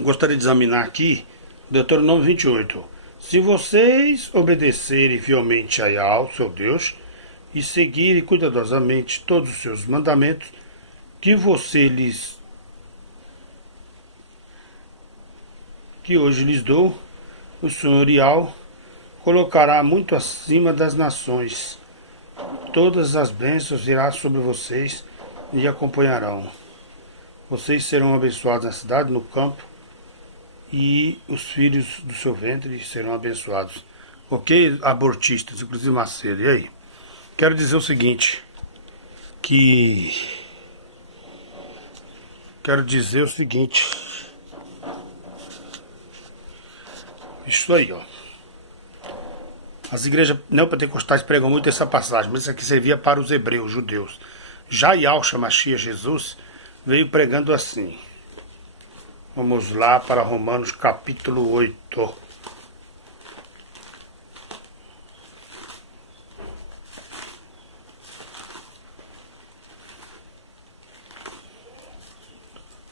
Gostaria de examinar aqui Deuteronômio 28. Se vocês obedecerem fielmente a Yahweh, seu Deus, e seguirem cuidadosamente todos os seus mandamentos que hoje lhes dou, o Senhor Yahweh colocará muito acima das nações. Todas as bênçãos virão sobre vocês e acompanharão. Vocês serão abençoados na cidade, no campo, e os filhos do seu ventre serão abençoados. Ok, abortistas, inclusive Macedo, e aí? Quero dizer o seguinte, isso aí, ó. As igrejas neopentecostais pregam muito essa passagem, mas isso aqui servia para os hebreus, judeus. Já Yahshua Mashiach, Jesus, veio pregando assim. Vamos lá para Romanos capítulo 8.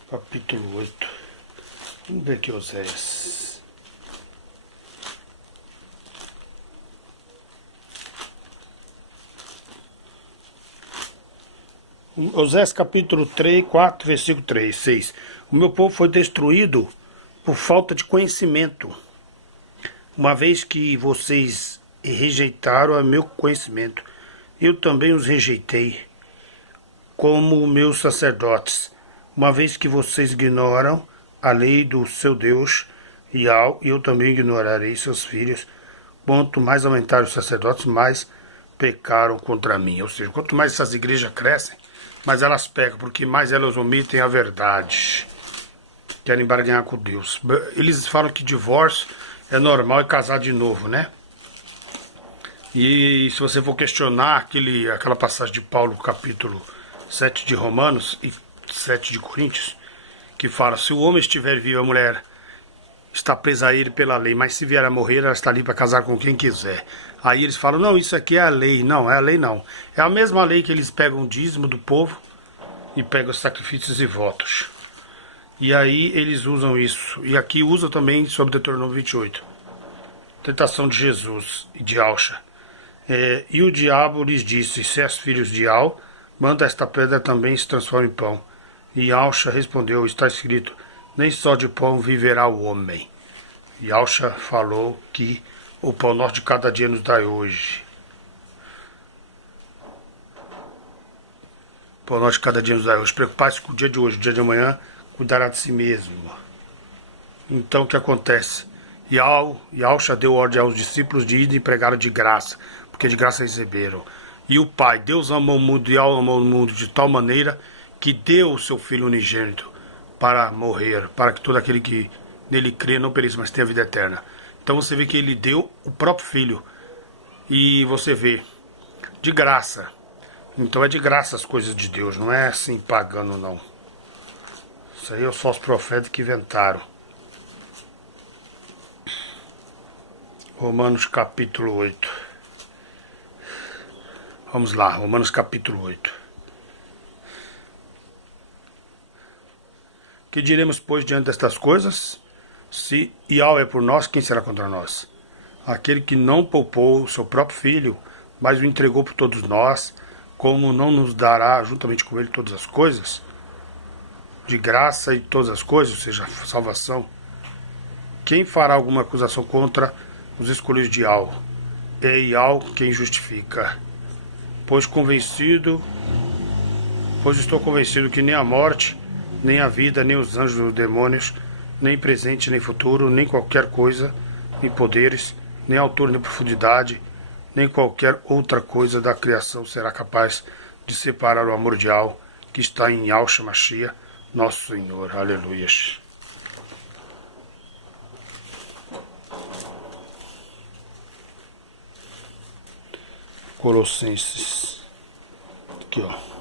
Capítulo 8. Vamos ver aqui Oséias. Oséias capítulo 3, 4, versículo 3, 6. O meu povo foi destruído por falta de conhecimento, uma vez que vocês rejeitaram o meu conhecimento. Eu também os rejeitei, como meus sacerdotes, uma vez que vocês ignoram a lei do seu Deus, e eu também ignorarei seus filhos. Quanto mais aumentaram os sacerdotes, mais pecaram contra mim. Ou seja, quanto mais essas igrejas crescem, mais elas pecam, porque mais elas omitem a verdade. Querem barganhar com Deus. Eles falam que divórcio é normal e casar de novo, né? E se você for questionar aquela passagem de Paulo, capítulo 7 de Romanos e 7 de Coríntios, que fala, se o homem estiver vivo, a mulher está presa a ele pela lei, mas se vier a morrer, ela está ali para casar com quem quiser. Aí eles falam, não, isso aqui é a lei. Não, é a lei não. É a mesma lei que eles pegam o dízimo do povo e pegam os sacrifícios e votos. E aí eles usam isso. E aqui usam também sobre Deuteronômio 28. Tentação de Jesus e de Yahshua. E o diabo lhes disse, se és filhos de Yahweh, manda esta pedra também se transforme em pão. E Yahshua respondeu, está escrito, nem só de pão viverá o homem. Yahshua falou que o pão nosso de cada dia nos dá hoje. O pão nosso de cada dia nos dá hoje. Preocupar-se com o dia de hoje, o dia de amanhã, cuidará de si mesmo. Então o que acontece? Yahshua deu ordem aos discípulos de ir e pregaram de graça, porque de graça receberam. E o Pai, Deus amou o mundo e Yahweh amou o mundo de tal maneira que deu o seu Filho unigênito para morrer, para que todo aquele que nele crê não pereça, mas tenha vida eterna. Então você vê que ele deu o próprio Filho. E você vê, de graça. Então é de graça as coisas de Deus, não é assim pagando não. Isso aí é só os profetas que inventaram. Romanos capítulo 8. Vamos lá, Romanos capítulo 8. Que diremos, pois, diante destas coisas? Se Yahweh é por nós, quem será contra nós? Aquele que não poupou o seu próprio filho, mas o entregou por todos nós, como não nos dará juntamente com ele todas as coisas? De graça e todas as coisas, ou seja, salvação. Quem fará alguma acusação contra os escolhidos de Yahweh? É Yahweh quem justifica. Pois estou convencido que nem a morte, nem a vida, nem os anjos ou os demônios, nem presente, nem futuro, nem qualquer coisa, nem poderes, nem altura, nem profundidade, nem qualquer outra coisa da criação será capaz de separar o amor de Yahweh que está em Yahshua Mashiach, nosso Senhor. Aleluias. Colossenses. Aqui, ó.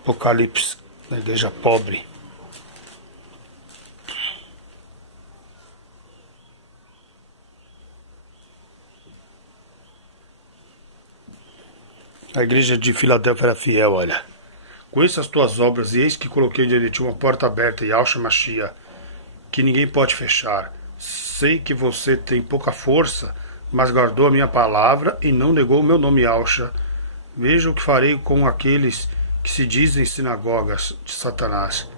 Apocalipse, na igreja pobre. A igreja de Filadélfia era fiel, olha. Conheço as tuas obras, e eis que coloquei diante de ti uma porta aberta, e Yahshua Mashiach, que ninguém pode fechar. Sei que você tem pouca força, mas guardou a minha palavra e não negou o meu nome, Yahshua. Veja o que farei com aqueles que se dizem sinagogas de Satanás,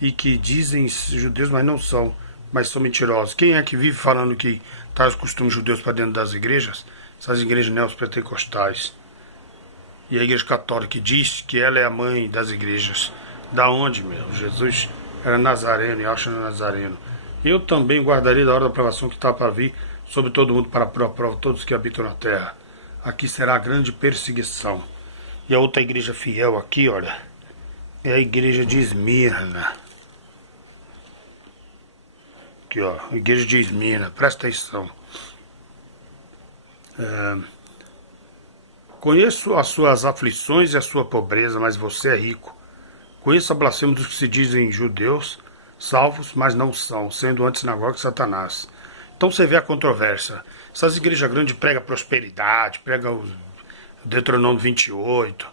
e que dizem judeus, mas não são, mas são mentirosos. Quem é que vive falando que traz costumes judeus para dentro das igrejas? Essas igrejas neopentecostais. E a igreja católica que diz que ela é a mãe das igrejas. Da onde, meu? Jesus era nazareno e Yahshua era nazareno. Eu também guardarei da hora da provação que está para vir sobre todo mundo para pôr à prova todos que habitam na terra. Aqui será a grande perseguição. E a outra igreja fiel aqui, olha, é a igreja de Esmirna. Aqui, ó, igreja de Esmirna, presta atenção. Conheço as suas aflições e a sua pobreza, mas você é rico. Conheço a blasfêmia dos que se dizem judeus, salvos, mas não são, sendo antissinagoga de Satanás. Então você vê a controvérsia. Essas igrejas grandes pregam prosperidade, pregam o Deuteronômio 28,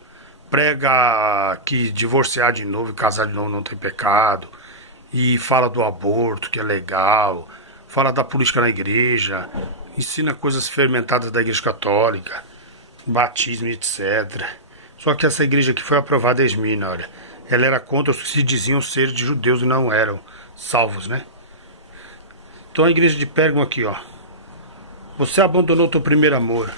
prega que divorciar de novo e casar de novo não tem pecado, e fala do aborto, que é legal, fala da política na igreja, ensina coisas fermentadas da igreja católica, batismo, etc. Só que essa igreja aqui foi aprovada em Esmirna, olha. Ela era contra os que se diziam ser de judeus e não eram salvos, né? Então a igreja de Pérgamo aqui, ó. Você abandonou teu primeiro amor.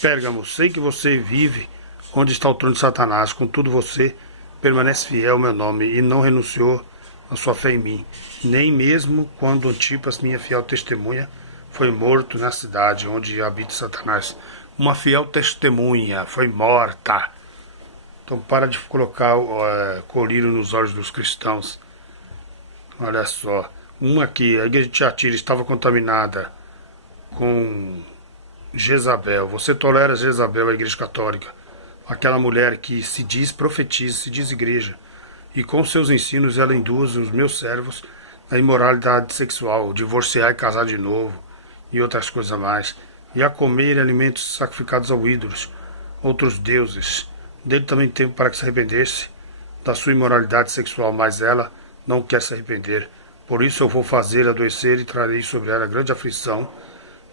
Pérgamo, sei que você vive onde está o trono de Satanás. Contudo você permanece fiel ao meu nome e não renunciou a sua fé em mim. Nem mesmo quando Antipas, minha fiel testemunha, foi morto na cidade onde habita Satanás. Uma fiel testemunha foi morta. Então para de colocar colírio nos olhos dos cristãos. Olha só. Uma aqui, a igreja de Tiatira estava contaminada com Jezabel. Você tolera Jezabel, a igreja católica. Aquela mulher que se diz profetiza, se diz igreja. E com seus ensinos ela induz os meus servos à imoralidade sexual, divorciar e casar de novo, e outras coisas mais. E a comer alimentos sacrificados aos ídolos, outros deuses. Dele também tempo para que se arrependesse da sua imoralidade sexual, mas ela não quer se arrepender. Por isso eu vou fazer adoecer e trarei sobre ela grande aflição,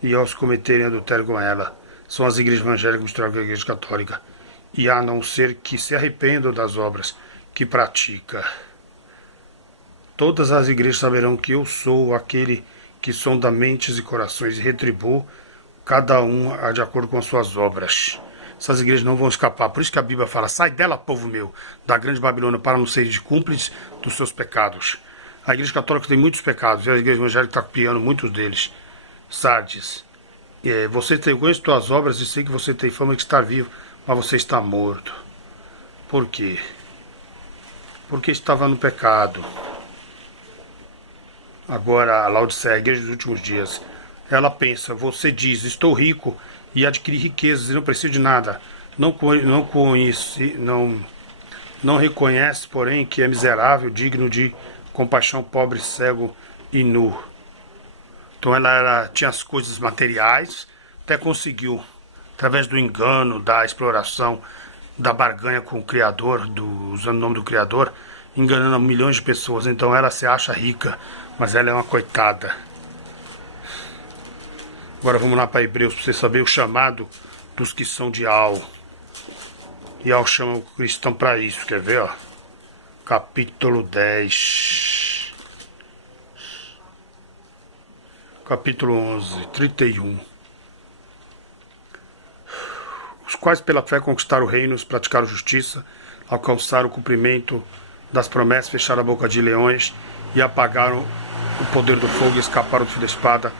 e aos cometerem adultério com ela. São as igrejas evangélicas misturadas com a igreja católica. E a não ser que se arrependam das obras que pratica. Todas as igrejas saberão que eu sou aquele que sonda mentes e corações e retribuo cada um de acordo com as suas obras. Essas igrejas não vão escapar. Por isso que a Bíblia fala: sai dela, povo meu, da grande Babilônia, para não ser de cúmplices dos seus pecados. A igreja católica tem muitos pecados, e a igreja evangélica está copiando muitos deles. Sardes, eu conheço tuas obras e sei que você tem fama de estar vivo, mas você está morto. Por quê? Porque estava no pecado. Agora, a Laodiceia, a igreja dos últimos dias, ela pensa: você diz, estou rico e adquiri riquezas e não preciso de nada. Não reconhece, porém, que é miserável, digno de compaixão, pobre, cego e nu. Então ela tinha as coisas materiais, até conseguiu, através do engano, da exploração, da barganha com o Criador, usando o nome do Criador, enganando milhões de pessoas. Então ela se acha rica, mas ela é uma coitada. Agora vamos lá para Hebreus, para você saber o chamado dos que são de Al. E Al chama o cristão para isso, quer ver? Ó? Capítulo 10. Capítulo 11, 31. Os quais pela fé conquistaram reinos, praticaram justiça, alcançaram o cumprimento das promessas, fecharam a boca de leões e apagaram o poder do fogo e escaparam do fio da espada.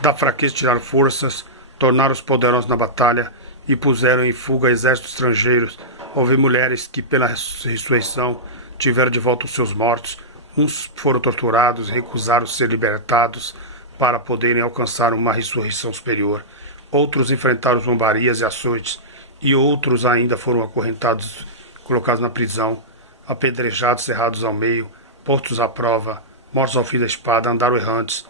Da fraqueza tiraram forças, tornaram-os poderosos na batalha e puseram em fuga exércitos estrangeiros. Houve mulheres que pela ressurreição tiveram de volta os seus mortos. Uns foram torturados e recusaram ser libertados para poderem alcançar uma ressurreição superior. Outros enfrentaram zombarias e açoites, e outros ainda foram acorrentados, colocados na prisão, apedrejados, cerrados ao meio, postos à prova, mortos ao fio da espada, andaram errantes,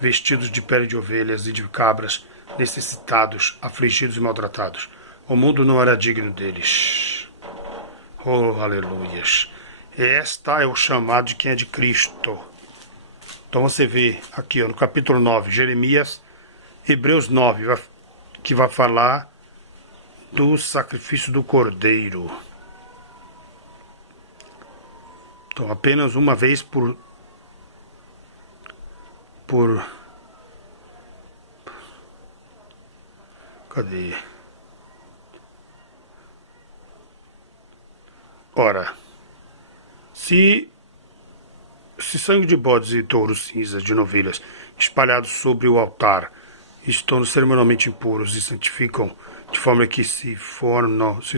vestidos de pele de ovelhas e de cabras, necessitados, afligidos e maltratados. O mundo não era digno deles. Oh, aleluias. Esta é o chamado de quem é de Cristo. Então você vê aqui ó, no capítulo 9, Jeremias, Hebreus 9, que vai falar do sacrifício do Cordeiro. Então apenas uma vez por cadê? Ora, se sangue de bodes e touros cinzas de novilhas espalhados sobre o altar estão cerimonialmente impuros e santificam de forma que se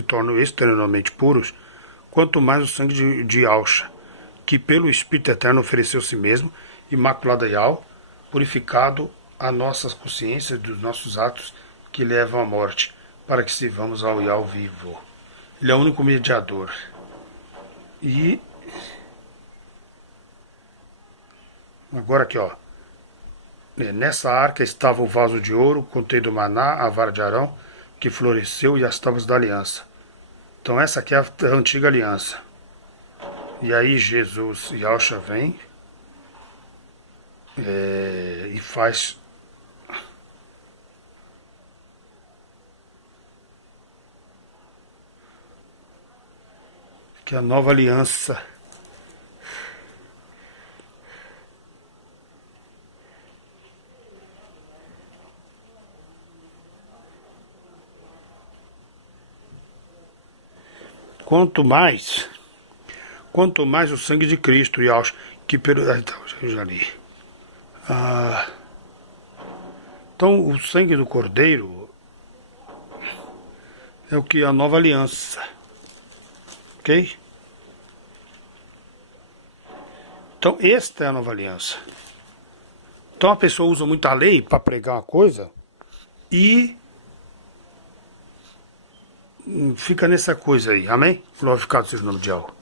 tornam externamente puros, quanto mais o sangue de Yahshua, que pelo Espírito Eterno ofereceu a si mesmo, imaculado e Yahweh, purificado a nossa consciência dos nossos atos que levam à morte, para que sirvamos ao Yahweh vivo. Ele é o único mediador. E agora aqui, ó. Nessa arca estava o vaso de ouro, contendo o maná, a vara de Arão, que floresceu, e as tábuas da aliança. Então essa aqui é a antiga aliança. E aí Jesus, Yahshua, vem e faz que a nova aliança quanto mais o sangue de Cristo, Yahshua, que pelo eu já li. Então o sangue do Cordeiro é o que? A nova aliança. Ok? Então esta é a nova aliança. Então a pessoa usa muito a lei para pregar uma coisa e fica nessa coisa aí, amém? Glorificado seja o nome de Yahweh.